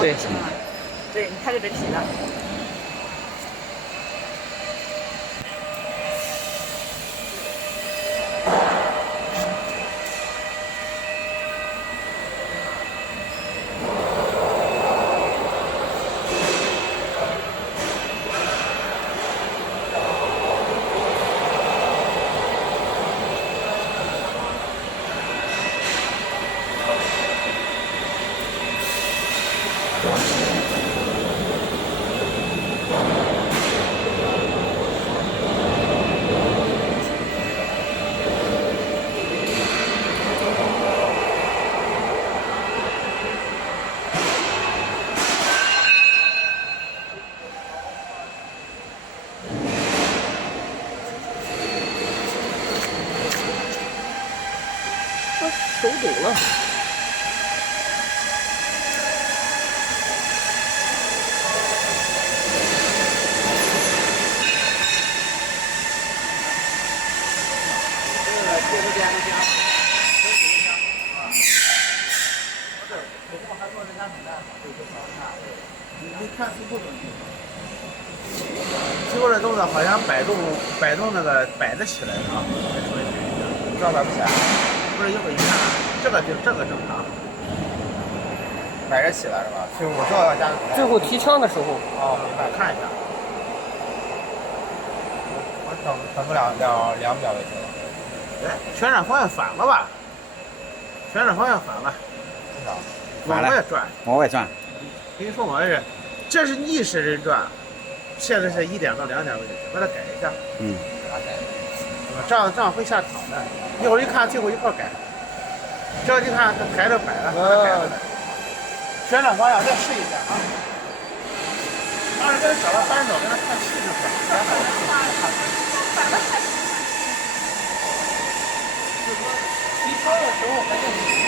对，对，你看这只皮的。手抖了。你看最后最后这动作好像摆动那个摆得起来啊，知道摆不起来？不是，一会儿一看，这个正常，摆着起来是吧？所以我知道要加。最后提枪的时候，哦，明白，看一下。我等个两秒就行了。哎，旋转方向反了吧？旋转方向反了，往外转。往外转。跟你说嘛，这是逆时针转，现在是1点到2点位置，把它改一下。嗯。这样会下场的。一会儿一看，最后一块改。这样一看，它抬着摆了，旋转方向再试一下啊。当时跟他找了30秒，跟他看气势是吧？反了太。就是说提枪的时候还是。